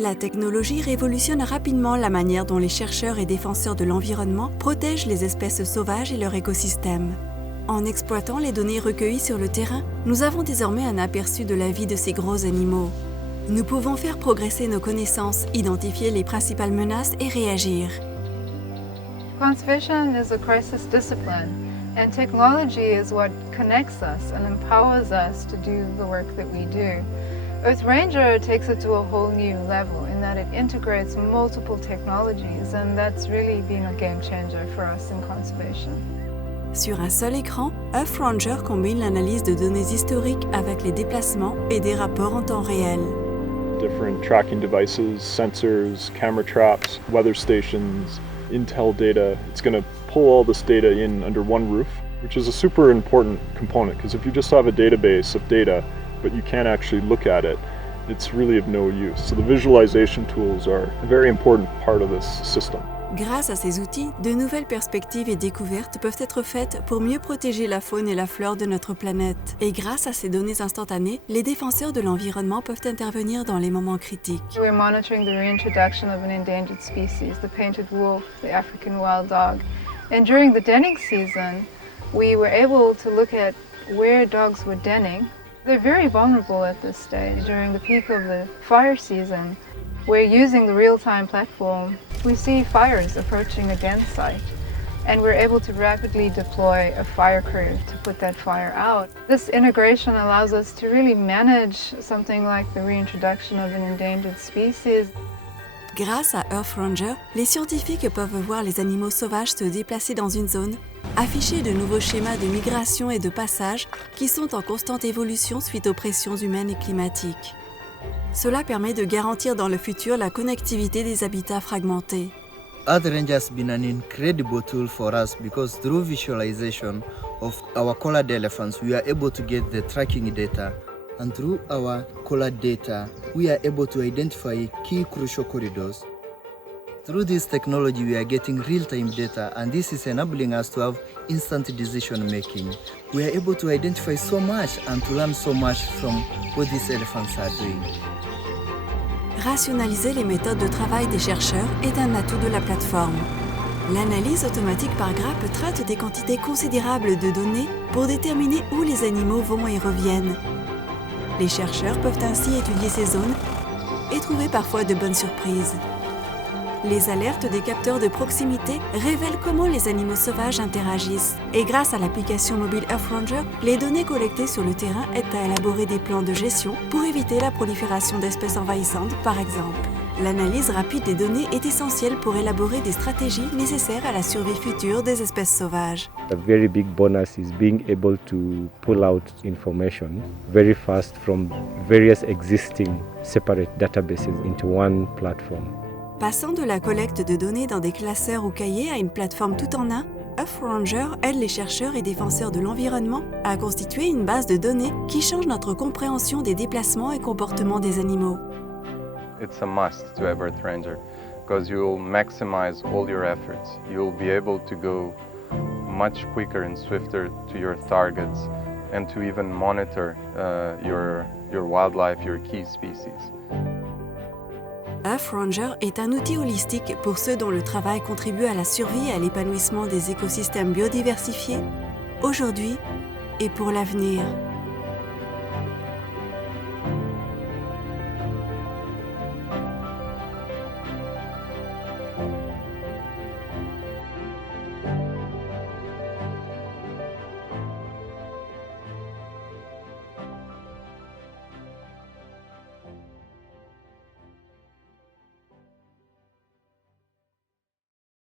La technologie révolutionne rapidement la manière dont les chercheurs et défenseurs de l'environnement protègent les espèces sauvages et leur écosystème. En exploitant les données recueillies sur le terrain, nous avons désormais un aperçu de la vie de ces gros animaux. Nous pouvons faire progresser nos connaissances, identifier les principales menaces et réagir. Conservation is a crisis discipline, and technology is what connects us and empowers us to do the work that we do. Earth Ranger takes it to a whole new level in that it integrates multiple technologies, and that's really been a game changer for us in conservation. Sur un seul écran, Earth Ranger combine l'analyse de données historiques avec les déplacements et des rapports en temps réel. Different tracking devices, sensors, camera traps, weather stations, intel data. It's going to pull all this data in under one roof, which is a super important component, because if you just have a database of data but you can't actually look at it, it's really of no use. So the visualization tools are a very important part of this system. Grâce à ces outils, de nouvelles perspectives et découvertes peuvent être faites pour mieux protéger la faune et la flore de notre planète. Et grâce à ces données instantanées, les défenseurs de l'environnement peuvent intervenir dans les moments critiques. We're monitoring the reintroduction of an endangered species, the painted wolf, the African wild dog. And during the denning season, we were able to look at where dogs were denning. They're very vulnerable at this stage. During the peak of the fire season, we're using the real-time platform. We see fires approaching a den site, and we're able to rapidly deploy a fire crew to put that fire out. This integration allows us to really manage something like the reintroduction of an endangered species. Grâce à Earth Ranger, les scientifiques peuvent voir les animaux sauvages se déplacer dans une zone, afficher de nouveaux schémas de migration et de passage qui sont en constante évolution suite aux pressions humaines et climatiques. Cela permet de garantir dans le futur la connectivité des habitats fragmentés. Earth Ranger has been an incredible tool for us because through visualization of our collared elephants, we are able to get the tracking data. And through our collared data, we are able to identify key crucial corridors. Through this technology, we are getting real-time data, and this is enabling us to have instant decision-making. We are able to identify so much and to learn so much from what these elephants are doing. Rationaliser les méthodes de travail des chercheurs est un atout de la plateforme. L'analyse automatique par grappe traite des quantités considérables de données pour déterminer où les animaux vont et reviennent. Les chercheurs peuvent ainsi étudier ces zones et trouver parfois de bonnes surprises. Les alertes des capteurs de proximité révèlent comment les animaux sauvages interagissent. Et grâce à l'application mobile Earth Ranger, les données collectées sur le terrain aident à élaborer des plans de gestion pour éviter la prolifération d'espèces envahissantes, par exemple. L'analyse rapide des données est essentielle pour élaborer des stratégies nécessaires à la survie future des espèces sauvages. A very big bonus is being able to pull out information very fast from various existing separate databases into one platform. Passant de la collecte de données dans des classeurs ou cahiers à une plateforme tout en un, Earth Ranger aide les chercheurs et défenseurs de l'environnement à constituer une base de données qui change notre compréhension des déplacements et comportements des animaux. It's a must to have Earth Ranger because you will maximize all your efforts. You will be able to go much quicker and swifter to your targets and to even monitor your wildlife, your key species. Earth Ranger est un outil holistique pour ceux dont le travail contribue à la survie et à l'épanouissement des écosystèmes biodiversifiés, aujourd'hui et pour l'avenir.